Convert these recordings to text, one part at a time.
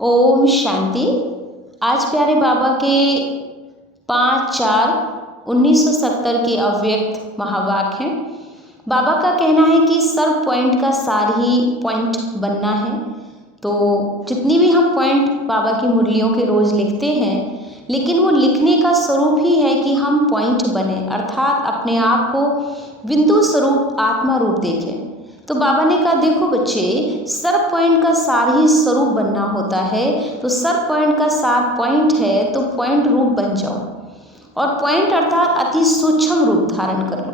ओम शांति। आज प्यारे बाबा के 5/4/1970 के अव्यक्त महावाक्य हैं। बाबा का कहना है कि सर्व पॉइंट का सार ही पॉइंट बनना है। तो जितनी भी हम पॉइंट बाबा की मुरलियों के रोज़ लिखते हैं, लेकिन वो लिखने का स्वरूप ही है कि हम पॉइंट बने, अर्थात अपने आप को बिंदु स्वरूप आत्मा रूप देखें। तो बाबा ने कहा, देखो बच्चे, सर्व पॉइंट का सार ही स्वरूप बनना होता है। तो सर्व पॉइंट का सार पॉइंट है, तो पॉइंट रूप बन जाओ, और पॉइंट अर्थात अति सूक्ष्म रूप धारण कर लो।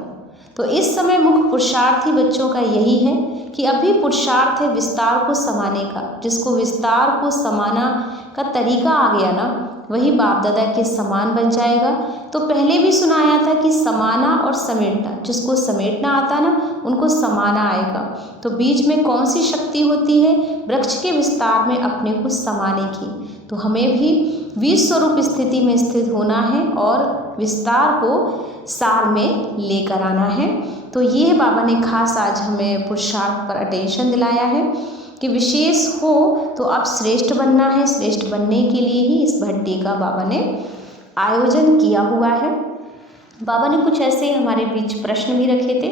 तो इस समय मुख्य पुरुषार्थ ही बच्चों का यही है कि अभी पुरुषार्थ है विस्तार को समाने का। जिसको विस्तार को समाना का तरीका आ गया ना, वही बाप दादा के समान बन जाएगा। तो पहले भी सुनाया था कि समाना और समेटना, जिसको समेटना आता ना, उनको समाना आएगा। तो बीच में कौन सी शक्ति होती है? वृक्ष के विस्तार में अपने को समाने की। तो हमें भी बीज स्वरूप स्थिति में स्थित होना है और विस्तार को सार में लेकर आना है। तो ये बाबा ने खास आज हमें पुरुषार्थ पर अटेंशन दिलाया है कि विशेष हो तो अब श्रेष्ठ बनना है। श्रेष्ठ बनने के लिए ही इस भट्टी का बाबा ने आयोजन किया हुआ है। बाबा ने कुछ ऐसे हमारे बीच प्रश्न भी रखे थे,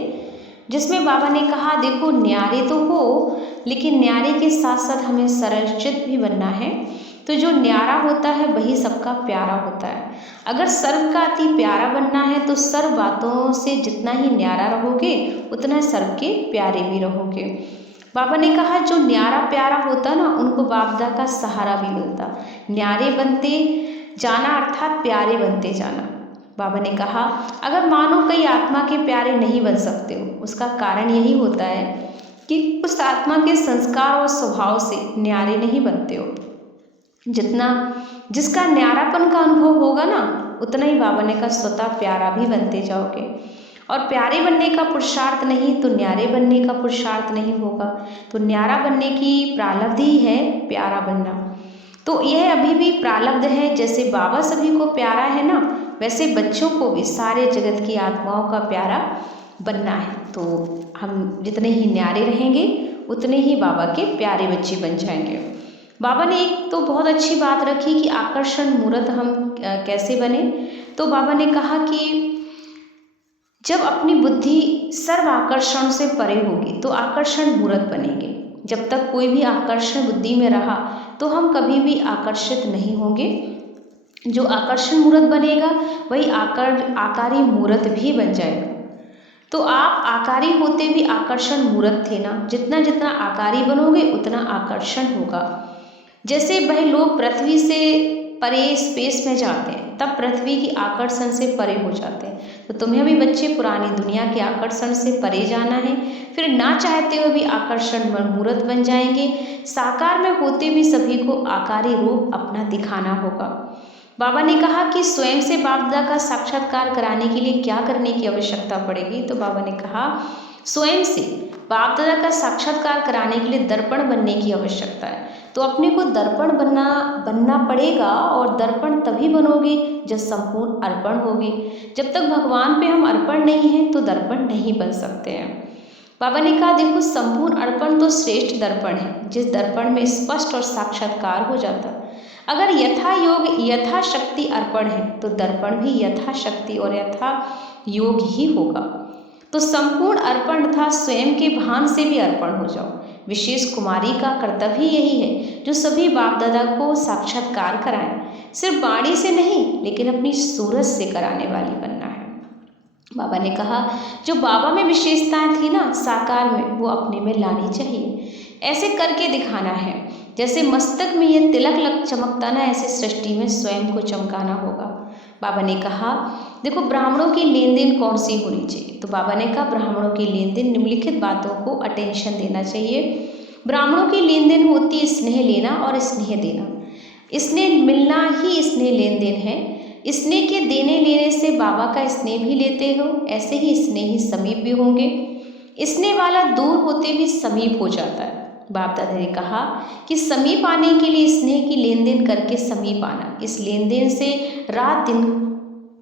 जिसमें बाबा ने कहा, देखो न्यारे तो हो, लेकिन न्यारे के साथ साथ हमें सरलचित भी बनना है। तो जो न्यारा होता है वही सबका प्यारा होता है। अगर सर्व का अति प्यारा बनना है तो सर्व बातों से जितना ही न्यारा रहोगे, उतना सर्व के प्यारे भी रहोगे। बाबा ने कहा, जो न्यारा प्यारा होता ना, उनको बाबदा का सहारा भी मिलता। न्यारे बनते जाना अर्थात प्यारे बनते जाना। बाबा ने कहा, अगर मानो कई आत्मा के प्यारे नहीं बन सकते हो, उसका कारण यही होता है कि उस आत्मा के संस्कार और स्वभाव से न्यारे नहीं बनते हो। जितना जिसका न्यारापन का अनुभव होगा ना, उतना ही बाबा ने कहा स्वतः प्यारा भी बनते जाओगे। और प्यारे बनने का पुरुषार्थ नहीं तो न्यारे बनने का पुरुषार्थ नहीं होगा। तो न्यारा बनने की प्रारब्ध ही है प्यारा बनना। तो यह अभी भी प्रारब्ध है। जैसे बाबा सभी को प्यारा है ना, वैसे बच्चों को भी सारे जगत की आत्माओं का प्यारा बनना है। तो हम जितने ही न्यारे रहेंगे, उतने ही बाबा के प्यारे बच्चे बन जाएंगे। बाबा ने एक तो बहुत अच्छी बात रखी कि आकर्षण मूर्त हम कैसे बने। तो बाबा ने कहा कि जब अपनी बुद्धि सर्व आकर्षण से परे होगी तो आकर्षण मूर्त बनेंगे। जब तक कोई भी आकर्षण बुद्धि में रहा तो हम कभी भी आकर्षित नहीं होंगे। जो आकर्षण मूर्त बनेगा वही आकारी मूर्त भी बन जाएगा। तो आप आकारी होते भी आकर्षण मूर्त थे ना। जितना जितना आकारी बनोगे उतना आकर्षण होगा। जैसे वह लोग पृथ्वी से परे स्पेस में जाते हैं, तब पृथ्वी की आकर्षण से परे हो जाते हैं। तो तुम्हें भी बच्चे पुरानी दुनिया के आकर्षण से परे जाना है, फिर ना चाहते हुए भी आकर्षण मूर्त बन जाएंगे। साकार में होते भी सभी को आकारी रूप अपना दिखाना होगा। बाबा ने कहा कि स्वयं से बाप दादा का साक्षात्कार कराने के लिए क्या करने की आवश्यकता पड़ेगी। तो बाबा ने कहा, स्वयं से बाप दादा का साक्षात्कार कराने के लिए दर्पण बनने की आवश्यकता है। तो अपने को दर्पण बनना पड़ेगा, और दर्पण तभी बनोगे जब संपूर्ण अर्पण होगी। जब तक भगवान पे हम अर्पण नहीं हैं तो दर्पण नहीं बन सकते हैं। बाबा ने कहा, देखो संपूर्ण अर्पण तो श्रेष्ठ दर्पण है, जिस दर्पण में स्पष्ट और साक्षात्कार हो जाता। अगर यथा योग यथा शक्ति अर्पण है तो दर्पण भी यथा शक्ति और यथा योग ही होगा। तो संपूर्ण अर्पण तथा स्वयं के भान से भी अर्पण हो जाओ। विशेष कुमारी का कर्तव्य यही है, जो सभी बाप दादा को साक्षात्कार कराएं। सिर्फ वाणी से नहीं, लेकिन अपनी सूरत से कराने वाली बनना है। बाबा ने कहा, जो बाबा में विशेषताएं थी ना साकार में, वो अपने में लानी चाहिए। ऐसे करके दिखाना है। जैसे मस्तक में ये तिलक चमकता ना, ऐसे सृष्टि में स्वयं को चमकाना होगा। बाबा ने कहा, देखो ब्राह्मणों की लेन देन कौन सी होनी चाहिए। तो बाबा ने कहा, ब्राह्मणों की लेन देन निम्नलिखित बातों को अटेंशन देना चाहिए। ब्राह्मणों की लेन देन होती है स्नेह लेना और स्नेह देना। स्नेह मिलना ही स्नेह लेन देन है। स्नेह के देने लेने से बाबा का स्नेह भी लेते हो, ऐसे ही स्नेही समीप भी होंगे। स्नेह वाला दूर होते भी समीप हो जाता है। बाप दादा ने कहा कि समीप आने के लिए स्नेह की लेन देन करके समीप आना, इस लेन देन से रात दिन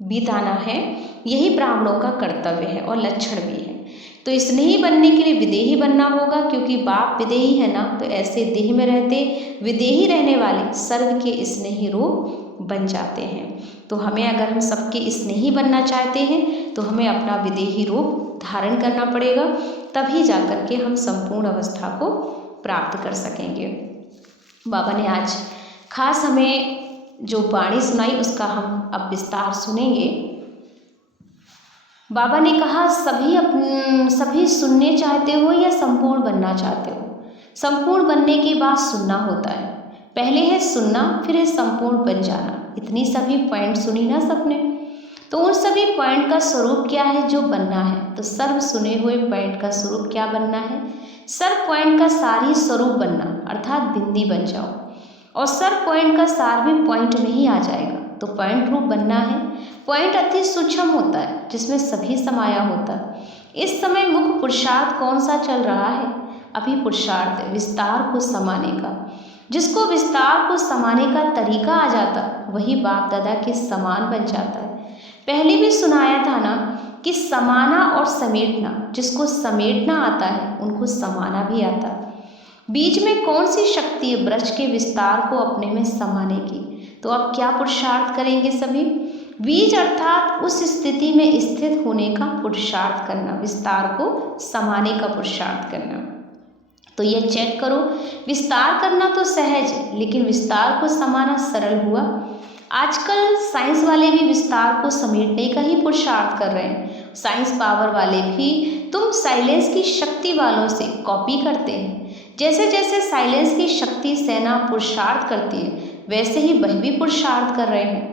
बिताना है। यही ब्राह्मणों का कर्तव्य है और लक्षण भी है। तो स्नेही बनने के लिए विदेही बनना होगा, क्योंकि बाप विदेही है ना, तो ऐसे देह में रहते विदेही रहने वाले सर्व के स्नेही रूप बन जाते हैं। तो हमें अगर हम सबके स्नेही बनना चाहते हैं तो हमें अपना विदेही रूप धारण करना पड़ेगा, तभी जाकर के हम संपूर्ण अवस्था को प्राप्त कर सकेंगे। बाबा ने आज खास हमें जो वाणी सुनाई उसका हम अब विस्तार सुनेंगे। बाबा ने कहा, सभी सुनने चाहते हो या संपूर्ण बनना चाहते हो? संपूर्ण बनने के बाद सुनना होता है। पहले है सुनना, फिर है संपूर्ण बन जाना। इतनी सभी पॉइंट सुनी ना सबने, तो उन सभी पॉइंट का स्वरूप क्या है जो बनना है? तो सर्व सुने हुए पॉइंट का स्वरूप क्या बनना है? सर्व पॉइंट का सार ही स्वरूप बनना, अर्थात बिंदी बन जाओ। और सर्व पॉइंट का सार भी पॉइंट में ही आ जाएगा, तो पॉइंट रूप बनना है। पॉइंट अति सूक्ष्म होता है, जिसमें सभी समाया होता है। इस समय मुख्य पुरुषार्थ कौन सा चल रहा है? अभी पुरुषार्थ है विस्तार को समाने का। जिसको विस्तार को समाने का तरीका आ जाता, वही बाप दादा के समान बन जाता है। पहले भी सुनाया था ना कि समाना और समेटना, जिसको समेटना आता है उनको समाना भी आता है। बीच में कौन सी शक्ति है ब्रज के विस्तार को अपने में समाने की? तो अब क्या पुरुषार्थ करेंगे सभी? बीज अर्थात उस स्थिति में स्थित होने का पुरुषार्थ करना, विस्तार को समाने का पुरुषार्थ करना। तो ये चेक करो, विस्तार करना तो सहज है, लेकिन विस्तार को समाना सरल हुआ? आजकल साइंस वाले भी विस्तार को समेटने का ही पुरुषार्थ कर रहे हैं। साइंस पावर वाले भी तुम साइलेंस की शक्ति वालों से कॉपी करते हैं। जैसे जैसे साइलेंस की शक्ति सेना पुरुषार्थ करती है, वैसे ही वह भी पुरुषार्थ कर रहे हैं।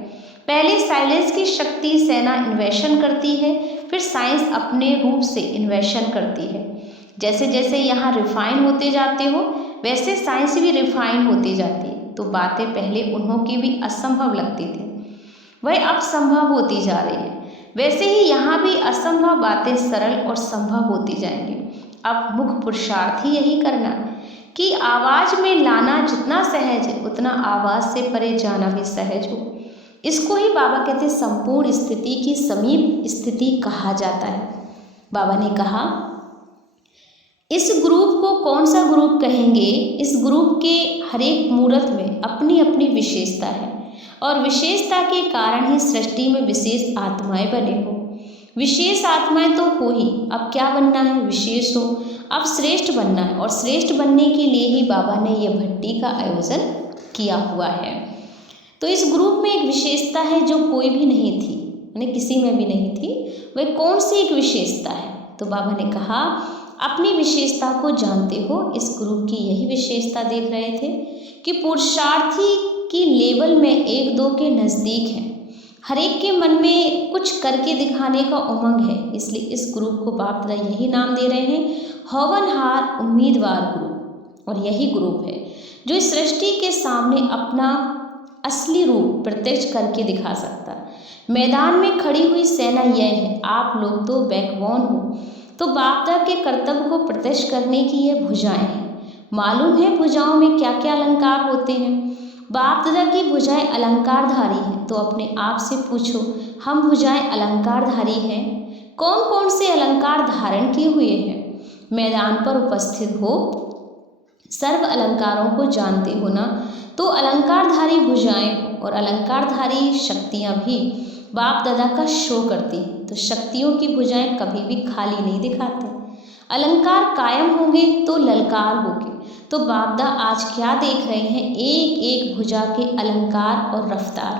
पहले साइलेंस की शक्ति सेना इन्वेशन करती है, फिर साइंस अपने रूप से इन्वेशन करती है। जैसे जैसे यहाँ रिफाइन होते जाते हो, वैसे साइंस भी रिफाइन होती जाती है। तो बातें पहले उन्हों की भी असंभव लगती थी, वह अब संभव होती जा रही है। वैसे ही यहाँ भी असंभव बातें सरल और संभव होती जाएंगी। अब मुख्य पुरुषार्थ ही यही करना है कि आवाज़ में लाना जितना सहज है, उतना आवाज़ से परे जाना भी सहज हो। इसको ही बाबा कहते हैं संपूर्ण स्थिति की समीप स्थिति कहा जाता है। बाबा ने कहा, इस ग्रुप को कौन सा ग्रुप कहेंगे? इस ग्रुप के हर एक मूर्त में अपनी अपनी विशेषता है, और विशेषता के कारण ही सृष्टि में विशेष आत्माएं बने हो। विशेष आत्माएं तो हो ही, अब क्या बनना है? विशेष हो। अब श्रेष्ठ बनना है, और श्रेष्ठ बनने के लिए ही बाबा ने यह भट्टी का आयोजन किया हुआ है। तो इस ग्रुप में एक विशेषता है जो कोई भी नहीं थी, यानी किसी में भी नहीं थी। वह कौन सी एक विशेषता है? तो बाबा ने कहा, अपनी विशेषता को जानते हो। इस ग्रुप की यही विशेषता देख रहे थे कि पुरुषार्थी की लेवल में एक दो के नज़दीक है। हर एक के मन में कुछ करके दिखाने का उमंग है, इसलिए इस ग्रुप को बाप दादा यही नाम दे रहे हैं, हवनहार उम्मीदवार ग्रुप। और यही ग्रुप है जो इस सृष्टि के सामने अपना असली रूप प्रत्यक्ष करके दिखा सकता है। मैदान में खड़ी हुई सेना यह है, आप लोग तो बैकबोन हो। तो बाप दादा के कर्तव्य को प्रत्यक्ष करने की ये भुजाएं हैं। मालूम है भुजाओं में क्या क्या अलंकार होते हैं? बाप दादा की भुजाएं अलंकारधारी हैं। तो अपने आप से पूछो, हम भुजाएं अलंकारधारी हैं? कौन कौन से अलंकार धारण किए हुए हैं? मैदान पर उपस्थित हो, सर्व अलंकारों को जानते हो ना? तो अलंकारधारी भुजाएं और अलंकारधारी शक्तियां भी बाप दादा का शो करती हैं। तो शक्तियों की भुजाएं कभी भी खाली नहीं दिखाते। अलंकार कायम होंगे तो ललकार होगी। तो बाप दादा आज क्या देख रहे हैं? एक एक भुजा के अलंकार और रफ्तार।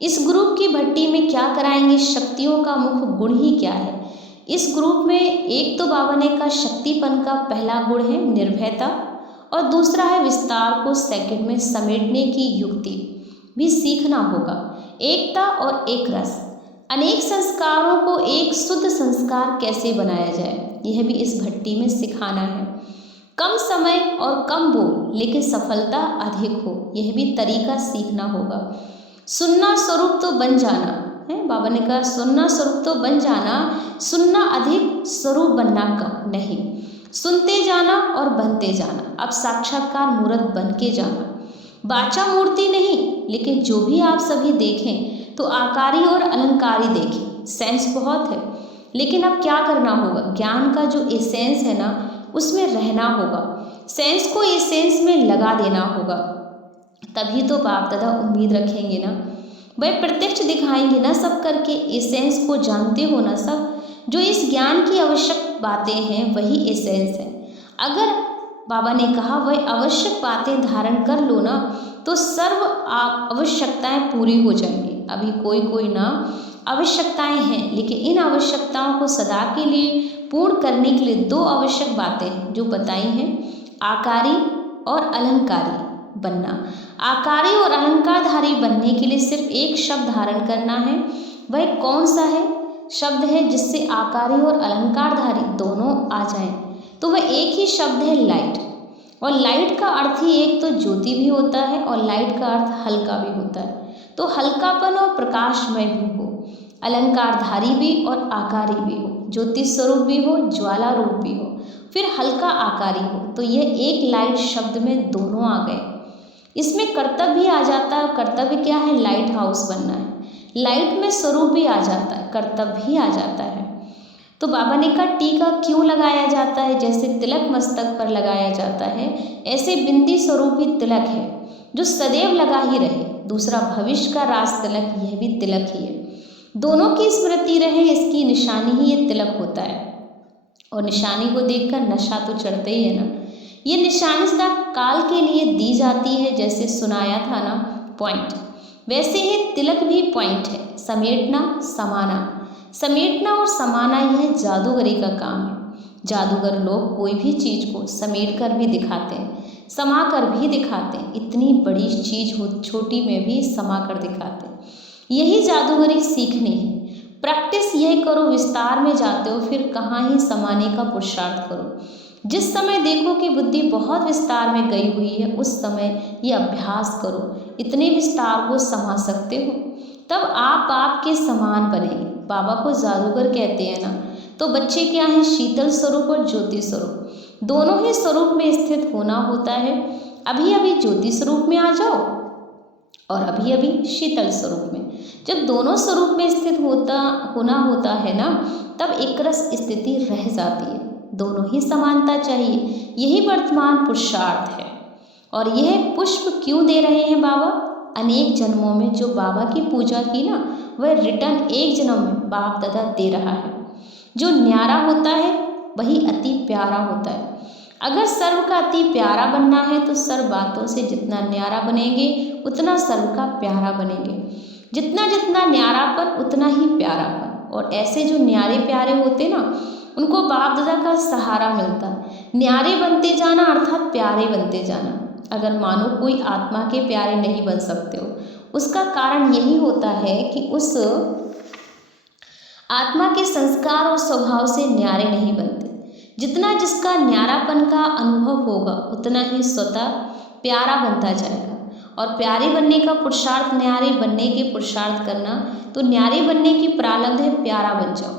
इस ग्रुप की भट्टी में क्या कराएंगे? शक्तियों का मुख्य गुण ही क्या है? इस ग्रुप में एक तो बाबा ने कहा शक्तिपन का पहला गुण है निर्भयता, और दूसरा है विस्तार को सेकंड में समेटने की युक्ति भी सीखना होगा। एकता और एक रस, अनेक संस्कारों को एक शुद्ध संस्कार कैसे बनाया जाए, यह भी इस भट्टी में सिखाना है। कम समय और कम बोल, लेकिन सफलता अधिक हो, यह भी तरीका सीखना होगा। सुनना स्वरूप तो बन जाना है, बाबा ने कहा सुनना स्वरूप तो बन जाना, सुनना अधिक स्वरूप बनना कम नहीं। सुनते जाना और बनते जाना, अब साक्षात्कार मूर्त बन के जाना। बाचा मूर्ति नहीं, लेकिन जो भी आप सभी देखें तो आकारी और अलंकारी देखें। सेंस बहुत है। लेकिन अब क्या करना होगा, ज्ञान का जो एसेंस है ना उसमें रहना होगा, सेंस को एसेंस में लगा देना होगा, तभी तो बाप दादा उम्मीद रखेंगे ना, वह प्रत्यक्ष दिखाएंगे ना सब करके। एसेंस को जानते हो ना सब, जो इस ज्ञान की आवश्यक बातें हैं वही एसेंस है। अगर बाबा ने कहा वह आवश्यक बातें धारण कर लो ना तो सर्व आवश्यकताएं पूरी हो जाएंगी। अभी कोई कोई ना आवश्यकताएं हैं, लेकिन इन आवश्यकताओं को सदा के लिए पूर्ण करने के लिए दो आवश्यक बातें हैं जो बताई हैं, आकारी और अलंकारी बनना। आकारी और अलंकारधारी बनने के लिए सिर्फ एक शब्द धारण करना है। वह कौन सा है शब्द है जिससे आकारी और अलंकारधारी दोनों आ जाएं? तो वह एक ही शब्द है, लाइट। और लाइट का अर्थ ही एक तो ज्योति भी होता है और लाइट का अर्थ हल्का भी होता है। तो हल्कापन और प्रकाशमय भी हो, अलंकारधारी भी और आकारी भी हो, ज्योति स्वरूप भी हो, ज्वाला रूप भी हो, फिर हल्का आकारी हो। तो यह एक लाइट शब्द में दोनों आ गए। इसमें कर्तव्य भी आ जाता है। कर्तव्य क्या है? लाइट हाउस बनना है। लाइट में स्वरूप भी आ जाता है, कर्तव्य भी आ जाता है। तो बाबा ने कहा टीका क्यों लगाया जाता है? जैसे तिलक मस्तक पर लगाया जाता है, ऐसे बिंदी स्वरूप ही तिलक है जो सदैव लगा ही रहे। दूसरा भविष्य का राज तिलक, यह भी तिलक ही है। दोनों की स्मृति रहे, इसकी निशानी ही ये तिलक होता है। और निशानी को देखकर नशा तो चढ़ते ही है ना। ये निशानी सदा काल के लिए दी जाती है, जैसे सुनाया था ना पॉइंट, वैसे ही तिलक भी पॉइंट है। समेटना, समाना, समेटना और समाना यह जादूगरी का काम है। जादूगर लोग कोई भी चीज़ को समेट कर भी दिखाते हैं, समा कर भी दिखाते हैं। इतनी बड़ी चीज़ हो, छोटी में भी समा कर दिखाते हैं। यही जादूगरी सीखनी है। प्रैक्टिस यह करो, विस्तार में जाते हो फिर कहाँ ही समाने का पुरुषार्थ करो। जिस समय देखो कि बुद्धि बहुत विस्तार में गई हुई है, उस समय ये अभ्यास करो, इतने विस्तार को समा सकते हो, तब आप बाप के समान बनेंगे। बाबा को जादूगर कहते हैं ना, तो बच्चे क्या हैं? शीतल स्वरूप और ज्योति स्वरूप, दोनों ही स्वरूप में स्थित होना होता है। अभी अभी ज्योति स्वरूप में आ जाओ और अभी अभी शीतल स्वरूप में। जब दोनों स्वरूप में स्थित होना होता है ना, तब एक रस स्थिति रह जाती है। दोनों ही समानता चाहिए, यही वर्तमान पुरुषार्थ है। और यह पुष्प क्यों दे रहे हैं बाबा? अनेक जन्मों में जो बाबा की पूजा की ना, वह रिटर्न एक जन्म में बाप दादा दे रहा है। जो न्यारा होता है वही अति प्यारा होता है। अगर सर्व का अति प्यारा बनना है तो सर्व बातों से जितना न्यारा बनेंगे उतना सर्व का प्यारा बनेंगे। जितना जितना न्यारापन उतना ही प्यारापन। और ऐसे जो न्यारे प्यारे होते ना, उनको बाप दादा का सहारा मिलता है। न्यारे बनते जाना अर्थात प्यारे बनते जाना। अगर मानो कोई आत्मा के प्यारे नहीं बन सकते हो, उसका कारण यही होता है कि उस आत्मा के संस्कार और स्वभाव से न्यारे नहीं बनते। जितना जिसका न्यारापन का अनुभव होगा उतना ही स्वतः प्यारा बनता जाएगा। और प्यारे बनने का पुरुषार्थ, न्यारे बनने के पुरुषार्थ करना, तो न्यारे बनने की प्रारब्ध है प्यारा बन जाओ।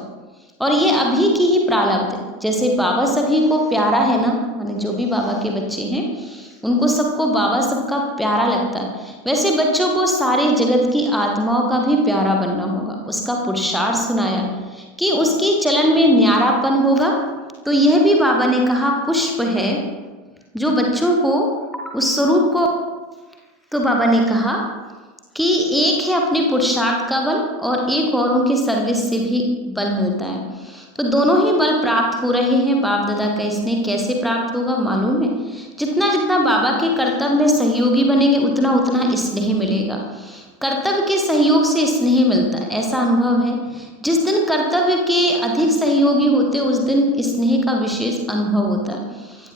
और ये अभी की ही प्रारब्ध है। जैसे बाबा सभी को प्यारा है ना, माने जो भी बाबा के बच्चे हैं उनको सबको बाबा सबका प्यारा लगता है, वैसे बच्चों को सारे जगत की आत्माओं का भी प्यारा बनना होगा। उसका पुरुषार्थ सुनाया कि उसकी चलन में न्यारापन होगा। तो यह भी बाबा ने कहा पुष्प है जो बच्चों को उस स्वरूप को, तो बाबा ने कहा कि एक है अपने पुरुषार्थ का बल और एक औरों की सर्विस से भी बल मिलता है। तो दोनों ही बल प्राप्त हो रहे हैं। बाप दादा का स्नेह कैसे प्राप्त होगा मालूम है? जितना जितना बाबा के कर्तव्य में सहयोगी बनेंगे उतना उतना स्नेह मिलेगा। कर्तव्य के सहयोग से स्नेह मिलता है, ऐसा अनुभव है। जिस दिन कर्तव्य के अधिक सहयोगी होते उस दिन स्नेह का विशेष अनुभव होता है।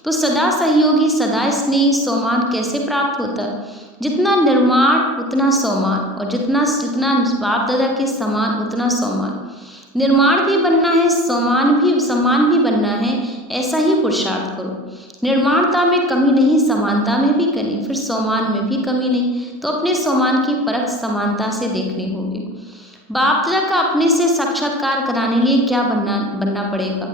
तो सदा सहयोगी, सदा स्नेह, सोमान कैसे प्राप्त होता है? जितना निर्माण उतना सोमान, और जितना जितना बाप दादा के समान उतना सोमान। निर्माण भी बनना है, सम्मान भी बनना है, ऐसा ही पुरुषार्थ करो। निर्माणता में कमी नहीं, समानता में भी कमी, फिर सोमान में भी कमी नहीं। तो अपने सोमान की परख समानता से देखनी होगी। बाप दादा का अपने से साक्षात्कार कराने लिए क्या बनना पड़ेगा?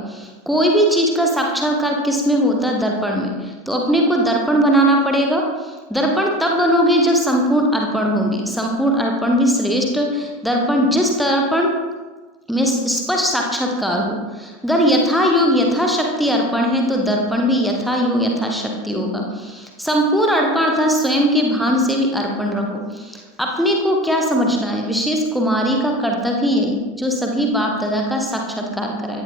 कोई भी चीज़ का साक्षात्कार किस में होता है? दर्पण में। तो अपने को दर्पण बनाना पड़ेगा। दर्पण तब बनोगे जब संपूर्ण अर्पण होगी। संपूर्ण अर्पण भी श्रेष्ठ दर्पण, जिस दर्पण में स्पष्ट साक्षात्कार हो। अगर यथा योग यथाशक्ति अर्पण है तो दर्पण भी यथा योग यथाशक्ति होगा। संपूर्ण अर्पण अर्थात स्वयं के भान से भी अर्पण रहो। अपने को क्या समझना है, विशेष कुमारी का कर्तव्य ही यही जो सभी बाप दादा का साक्षात्कार कराए,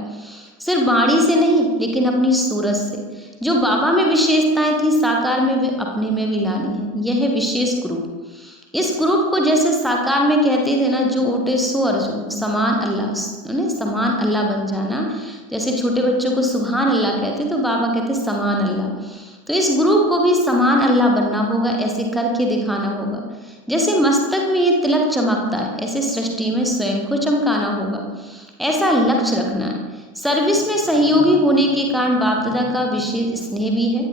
सिर्फ वाणी से नहीं लेकिन अपनी सूरत से। जो बाबा में विशेषताएं थी साकार में वे अपने में भी लानी है। यह है विशेष ग्रुप। इस ग्रुप को जैसे साकार में कहते थे ना, जो ओटे सो अर्जुन समान अल्लाह, उन्हें समान अल्लाह बन जाना। जैसे छोटे बच्चों को सुभान अल्लाह कहते तो बाबा कहते समान अल्लाह। तो इस ग्रुप को भी समान अल्लाह बनना होगा, ऐसे करके दिखाना होगा। जैसे मस्तक में ये तिलक चमकता है ऐसे सृष्टि में स्वयं को चमकाना होगा, ऐसा लक्ष्य रखना है। सर्विस में सहयोगी होने के कारण बाप दादा का विशेष स्नेह भी है।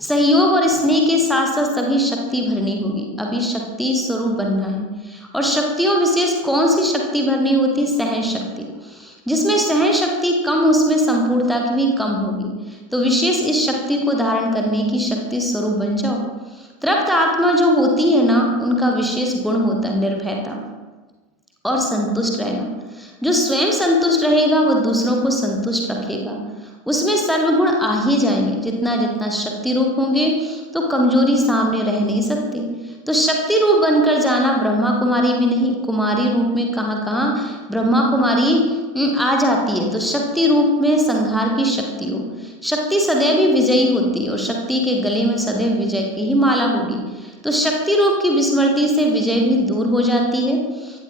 सहयोग और स्नेह के साथ साथ सभी शक्ति भरनी होगी। अभी शक्ति स्वरूप बनना है। और शक्तियों विशेष कौन सी शक्ति भरनी होती? सहन शक्ति। जिसमें सहन शक्ति कम उसमें संपूर्णता की भी कम होगी। तो विशेष इस शक्ति को धारण करने की शक्ति स्वरूप बन जाओ। तृप्त आत्मा जो होती है ना, उनका विशेष गुण होता है निर्भयता और संतुष्ट रहना। जो स्वयं संतुष्ट रहेगा वो दूसरों को संतुष्ट रखेगा। उसमें सर्वगुण आ ही जाएंगे। जितना जितना शक्ति रूप होंगे तो कमजोरी सामने रह नहीं सकती। तो शक्ति रूप बनकर जाना, ब्रह्मा कुमारी भी नहीं, कुमारी रूप में कहाँ कहाँ ब्रह्मा कुमारी आ जाती है। तो शक्ति रूप में संहार की शक्ति हो। शक्ति सदैव ही विजयी होती है और शक्ति के गले में सदैव विजय की ही माला होगी। तो शक्ति रूप की विस्मृति से विजय भी दूर हो जाती है।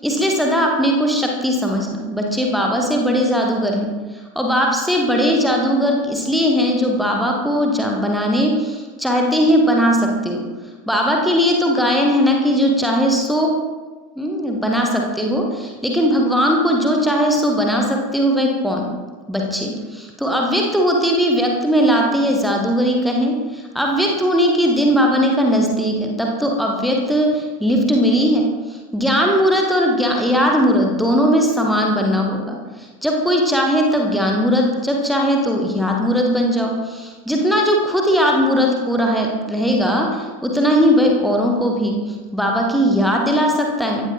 इसलिए सदा अपने को शक्ति समझना। बच्चे बाबा से बड़े जादूगर हैं और बाप से बड़े जादूगर इसलिए हैं जो बाबा को बनाने चाहते हैं बना सकते हो। बाबा के लिए तो गायन है ना कि जो चाहे सो बना सकते हो, लेकिन भगवान को जो चाहे सो बना सकते हो वह कौन? बच्चे। तो अव्यक्त होते भी व्यक्त में लाते हैं जादूगरी कहें। अव्यक्त होने के दिन बाबा ने कहा नज़दीक है, तब तो अव्यक्त लिफ्ट मिली है। ज्ञान मुहूर्त और याद मुहूर्त दोनों में समान बनना होगा। जब कोई चाहे तब ज्ञान मुहूर्त, जब चाहे तो याद मुहूर्त बन जाओ। जितना जो खुद याद मुहूर्त हो रहा रहेगा उतना ही वह औरों को भी बाबा की याद दिला सकता है।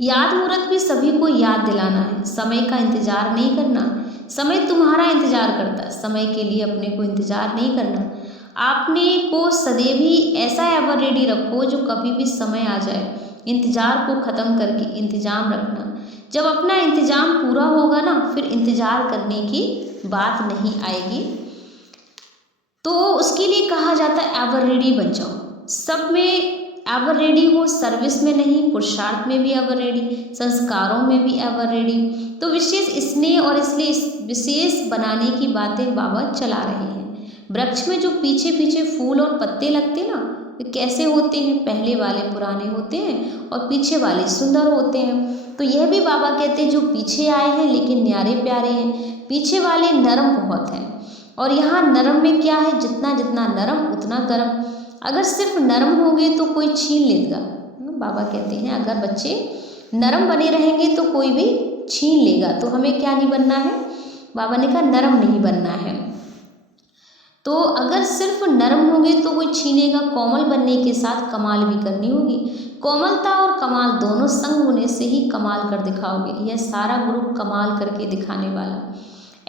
याद मुहूर्त भी सभी को याद दिलाना है। समय का इंतजार नहीं करना, समय तुम्हारा इंतजार करता है। समय के लिए अपने को इंतजार नहीं करना। आपने को सदैव ही ऐसा एवर रेडी रखो जो कभी भी समय आ जाए इंतजार को ख़त्म करके इंतजाम रखना। जब अपना इंतजाम पूरा होगा ना, फिर इंतजार करने की बात नहीं आएगी। तो उसके लिए कहा जाता है एवर रेडी बन जाओ। सब में एवर रेडी हो, सर्विस में नहीं, पुरुषार्थ में भी एवर रेडी, संस्कारों में भी एवर रेडी। तो विशेष स्नेह और इसलिए इस विशेष बनाने की बातें बाबा चला रहे हैं। वृक्ष में जो पीछे पीछे फूल और पत्ते लगते ना, वे कैसे होते हैं? पहले वाले पुराने होते हैं और पीछे वाले सुंदर होते हैं। तो यह भी बाबा कहते हैं जो पीछे आए हैं लेकिन न्यारे प्यारे हैं। पीछे वाले नरम बहुत हैं और यहाँ नरम में क्या है? जितना जितना नरम उतना गर्म। अगर सिर्फ नरम होंगे तो कोई छीन लेगा। बाबा कहते हैं अगर बच्चे नरम बने रहेंगे तो कोई भी छीन लेगा। तो हमें क्या नहीं बनना है? बाबा ने कहा नरम नहीं बनना है। तो अगर सिर्फ नरम होंगे तो कोई छीनेगा। कोमल बनने के साथ कमाल भी करनी होगी। कोमलता और कमाल दोनों संग होने से ही कमाल कर दिखाओगे। यह सारा ग्रुप कमाल करके दिखाने वाला,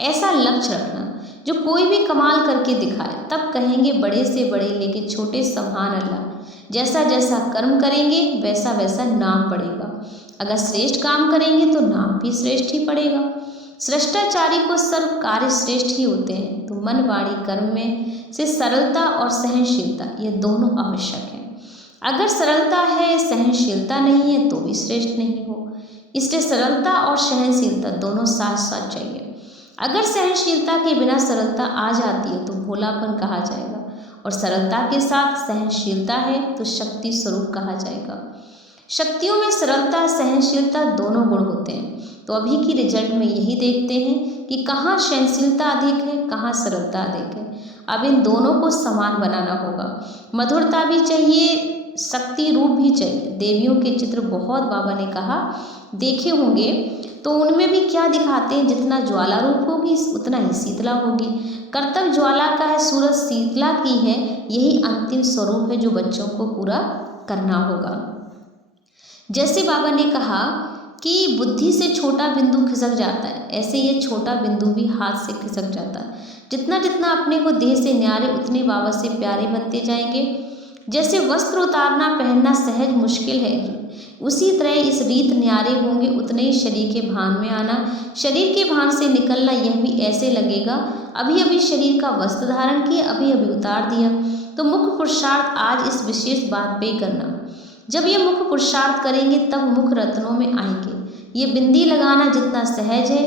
ऐसा लक्ष्य रखना जो कोई भी कमाल करके दिखाए। तब कहेंगे बड़े से बड़े लेकिन छोटे सुभान अल्लाह। जैसा जैसा कर्म करेंगे वैसा वैसा नाम पड़ेगा। अगर श्रेष्ठ काम करेंगे तो नाम भी श्रेष्ठ ही पड़ेगा। श्रेष्ठाचारी को सर्व कार्य श्रेष्ठ ही होते हैं। तो मन वाणी कर्म में से सरलता और सहनशीलता ये दोनों आवश्यक हैं। अगर सरलता है सहनशीलता नहीं है तो भी श्रेष्ठ नहीं हो। इसलिए सरलता और सहनशीलता दोनों साथ साथ चाहिए। अगर सहनशीलता के बिना सरलता आ जाती है तो भोलापन कहा जाएगा और सरलता के साथ सहनशीलता है तो शक्ति स्वरूप कहा जाएगा। शक्तियों में सरलता सहनशीलता दोनों गुण होते हैं। तो अभी की रिजल्ट में यही देखते हैं कि कहाँ सहनशीलता अधिक है, कहाँ सरलता अधिक है। अब इन दोनों को समान बनाना होगा। मधुरता भी चाहिए, शक्ति रूप भी चाहिए। देवियों के चित्र बहुत बाबा ने कहा देखे होंगे, तो उनमें भी क्या दिखाते हैं? जितना ज्वाला रूप होगी उतना ही शीतला होगी। कर्तव्य ज्वाला का है, सूरज शीतला की है। यही अंतिम स्वरूप है जो बच्चों को पूरा करना होगा। जैसे बाबा ने कहा कि बुद्धि से छोटा बिंदु खिसक जाता है, ऐसे ये छोटा बिंदु भी हाथ से खिसक जाता है। जितना जितना अपने को देह से न्यारे उतने बाबा से प्यारे बनते जाएंगे। जैसे वस्त्र उतारना पहनना सहज मुश्किल है, उसी तरह इस रीत न्यारे होंगे उतने ही शरीर के भान में आना, शरीर के भान से निकलना यह भी ऐसे लगेगा अभी अभी शरीर का वस्त्र धारण किया, अभी अभी उतार दिया। तो मुख्य पुरुषार्थ आज इस विशेष बात पे करना। जब ये मुख्य पुरुषार्थ करेंगे तब मुख रत्नों में आएंगे। ये बिंदी लगाना जितना सहज है,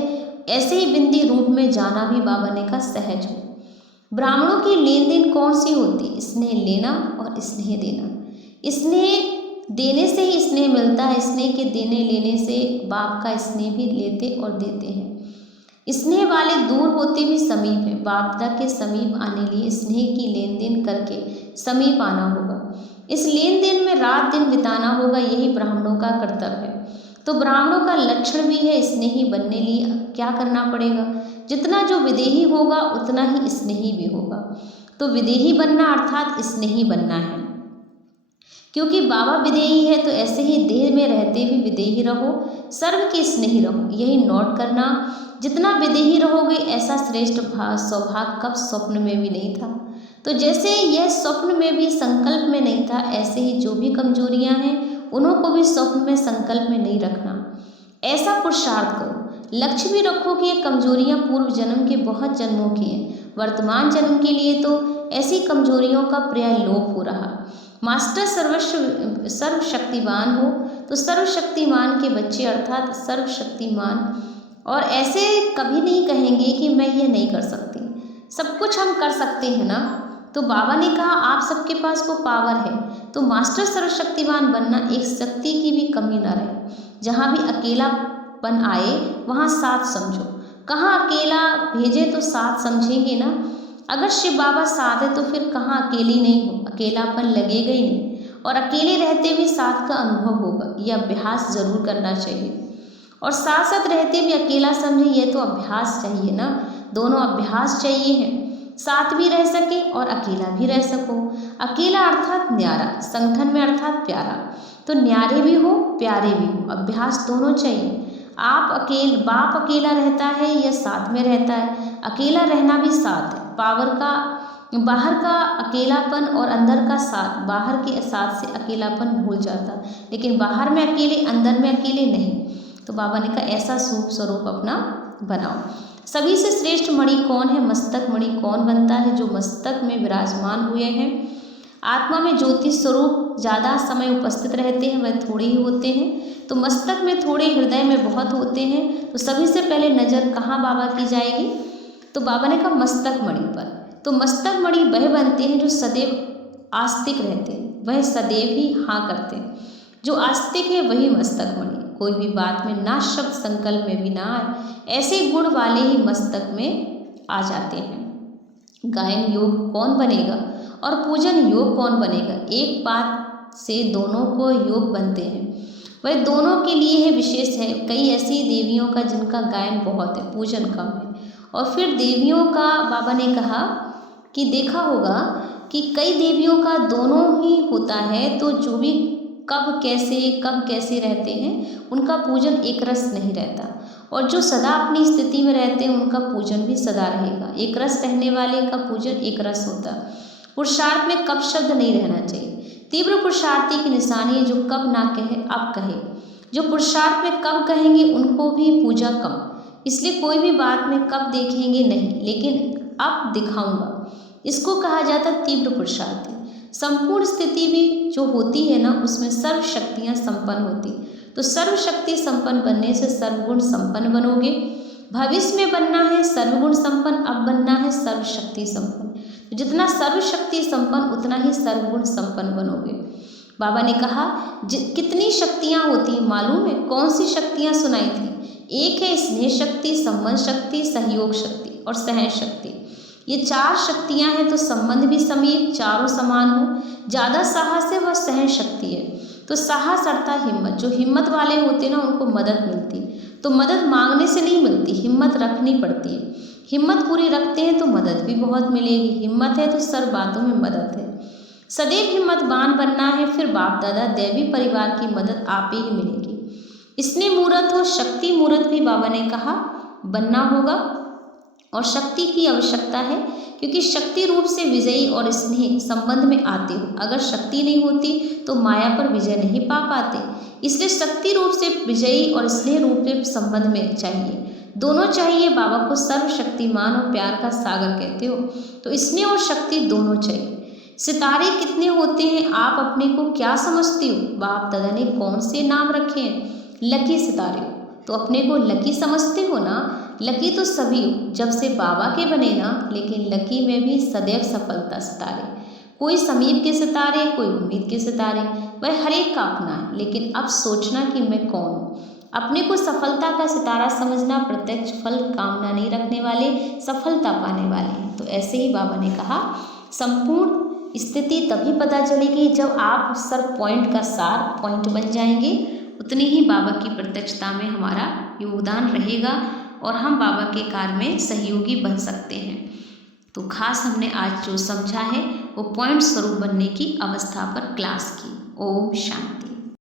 ऐसे ही बिंदी रूप में जाना भी बाबा ने कहा सहज हो। ब्राह्मणों की लेन देन कौन सी होती? स्नेह लेना और स्नेह देना। स्नेह देने से ही स्नेह मिलता है, स्नेह के देने लेने से बाप का स्नेह भी लेते और देते हैं। स्नेह वाले दूर होते भी समीप हैं। बापदा के समीप आने लिए स्नेह की लेन देन करके समीप आना होगा। इस लेन देन में रात दिन बिताना होगा, यही ब्राह्मणों का कर्तव्य है। तो ब्राह्मणों का लक्षण भी है स्नेही बनने लिए क्या करना पड़ेगा? जितना जो विदेही होगा उतना ही स्नेही भी होगा। तो विदेही बनना अर्थात स्नेही बनना है, क्योंकि बाबा विदेही है। तो ऐसे ही देह में रहते भी विदेही रहो, सर्व के स्नेही रहो, यही नोट करना। जितना विदेही रहोगे ऐसा श्रेष्ठ सौभाग्य कब स्वप्न में भी नहीं था। तो जैसे यह स्वप्न में भी संकल्प में नहीं था, ऐसे ही जो भी कमजोरियां हैं उनको भी स्वप्न में संकल्प में नहीं रखना। ऐसा पुरुषार्थ करो, लक्ष्य भी रखो कि ये कमजोरियां पूर्व जन्म के बहुत जन्मों की हैं, वर्तमान जन्म के लिए तो ऐसी कमजोरियों का पर्याय लोप हो रहा। मास्टर सर्वशक्तिमान हो, तो सर्वशक्तिमान के बच्चे अर्थात सर्वशक्तिमान, और ऐसे कभी नहीं कहेंगे कि मैं ये नहीं कर सकती, सब कुछ हम कर सकते हैं ना। तो बाबा ने कहा आप सबके पास वो पावर है, तो मास्टर सर्वशक्तिमान बनना, एक शक्ति की भी कमी ना रहे। जहाँ भी अकेलापन आए वहाँ साथ समझो, कहाँ अकेला भेजे तो साथ समझेंगे ना। अगर शिव बाबा साथ है तो फिर कहाँ अकेली नहीं हो, अकेलापन लगेगा ही नहीं, और अकेले रहते भी साथ का अनुभव होगा। ये अभ्यास जरूर करना चाहिए, और साथ साथ रहते भी अकेला समझे, ये तो अभ्यास चाहिए ना। दोनों अभ्यास चाहिए है, साथ भी रह सके और अकेला भी रह सको। अकेला अर्थात न्यारा, संगठन में अर्थात प्यारा, तो न्यारे भी हो प्यारे भी हो, अभ्यास दोनों चाहिए। बाप अकेला रहता है या साथ में रहता है? अकेला रहना भी साथ है। बाहर का अकेलापन और अंदर का साथ, बाहर के साथ से अकेलापन भूल जाता, लेकिन बाहर में अकेले अंदर में अकेले नहीं। तो बाबा ने कहा ऐसा स्वरूप अपना बनाओ। सभी से श्रेष्ठ मणि कौन है? मस्तक मणि कौन बनता है? जो मस्तक में विराजमान हुए हैं। आत्मा में ज्योति स्वरूप ज़्यादा समय उपस्थित रहते हैं, वह थोड़े ही होते हैं। तो मस्तक में थोड़े, हृदय में बहुत होते हैं। तो सभी से पहले नज़र कहाँ बाबा की जाएगी? तो बाबा ने कहा मस्तक मणि पर। तो मस्तक मणि वह बनते हैं जो सदैव आस्तिक रहते हैं, वह सदैव ही हाँ करते हैं। जो आस्तिक है वही मस्तक मणि, कोई भी बात में ना शब्द संकल्प में भी ना आए, ऐसे गुण वाले ही मस्तक में आ जाते हैं। गायन योग कौन बनेगा और पूजन योग कौन बनेगा? एक बात से दोनों को योग बनते हैं, वह दोनों के लिए है विशेष है। कई ऐसी देवियों का जिनका गायन बहुत है, पूजन कम है। और फिर देवियों का बाबा ने कहा कि देखा होगा कि कई देवियों का दोनों ही होता है, तो जो भी कब कैसे रहते हैं उनका पूजन एक रस नहीं रहता, और जो सदा अपनी स्थिति में रहते हैं उनका पूजन भी सदा रहेगा। एक रस रहने वाले का पूजन एक रस होता। पुरुषार्थ में कब शब्द नहीं रहना चाहिए। तीव्र पुरुषार्थी की निशानी है जो कब ना कहे अब कहे। जो पुरुषार्थ में कब कहेंगे उनको भी पूजा कम, इसलिए कोई भी बात में कब देखेंगे नहीं, लेकिन अब दिखाऊंगा, इसको कहा जाता तीव्र पुरुषार्थी। संपूर्ण स्थिति भी जो होती है ना, उसमें सर्व शक्तियाँ संपन्न होती। तो सर्वशक्ति संपन्न बनने से सर्वगुण संपन्न बनोगे। भविष्य में बनना है सर्वगुण संपन्न, अब बनना है सर्वशक्ति संपन्न। तो जितना सर्वशक्ति संपन्न उतना ही सर्वगुण संपन्न बनोगे। बाबा ने कहा कितनी शक्तियाँ होती हैं मालूम है? कौन सी शक्तियाँ सुनाई थी? एक है स्नेह शक्ति, संबंध शक्ति, सहयोग शक्ति और सहन शक्ति। ये चार शक्तियाँ हैं। तो संबंध भी समीप, चारों समान हो। ज़्यादा साहस है वह सहन शक्ति है। तो साहस अर्थात हिम्मत। जो हिम्मत वाले होते हैं ना उनको मदद मिलती, तो मदद मांगने से नहीं मिलती, हिम्मत रखनी पड़ती है। हिम्मत पूरी रखते हैं तो मदद भी बहुत मिलेगी। हिम्मत है तो सर्व बातों में मदद है। सदैव हिम्मतवान बनना है, फिर बाप दादा दैवी परिवार की मदद आप ही मिलेगी। स्नेह मूर्त और शक्ति मूर्त भी बाबा ने कहा बनना होगा। और शक्ति की आवश्यकता है क्योंकि शक्ति रूप से विजयी और स्नेह संबंध में आते हो। अगर शक्ति नहीं होती तो माया पर विजय नहीं पा पाते, इसलिए शक्ति रूप से विजयी और स्नेह रूप से संबंध में चाहिए, दोनों चाहिए। बाबा को सर्वशक्तिमान और प्यार का सागर कहते हो, तो स्नेह और शक्ति दोनों चाहिए। सितारे कितने होते हैं, आप अपने को क्या समझते हो? बाप दादा ने कौन से नाम रखे हैं? लकी सितारे हो, तो अपने को लकी समझते हो ना? लकी तो सभी हो जब से बाबा के बने ना, लेकिन लकी में भी सदैव सफलता सितारे, कोई समीप के सितारे, कोई उम्मीद के सितारे, वह हर एक का अपना है। लेकिन अब सोचना कि मैं कौन हूँ। अपने को सफलता का सितारा समझना, प्रत्यक्ष फल कामना नहीं रखने वाले सफलता पाने वाले हैं। तो ऐसे ही बाबा ने कहा संपूर्ण स्थिति तभी पता चलेगी जब आप सर पॉइंट का सार पॉइंट बन जाएंगे, उतनी ही बाबा की प्रत्यक्षता में हमारा योगदान रहेगा और हम बाबा के कार्य में सहयोगी बन सकते हैं। तो खास हमने आज जो समझा है वो पॉइंट स्वरूप बनने की अवस्था पर क्लास की। ओम शांति।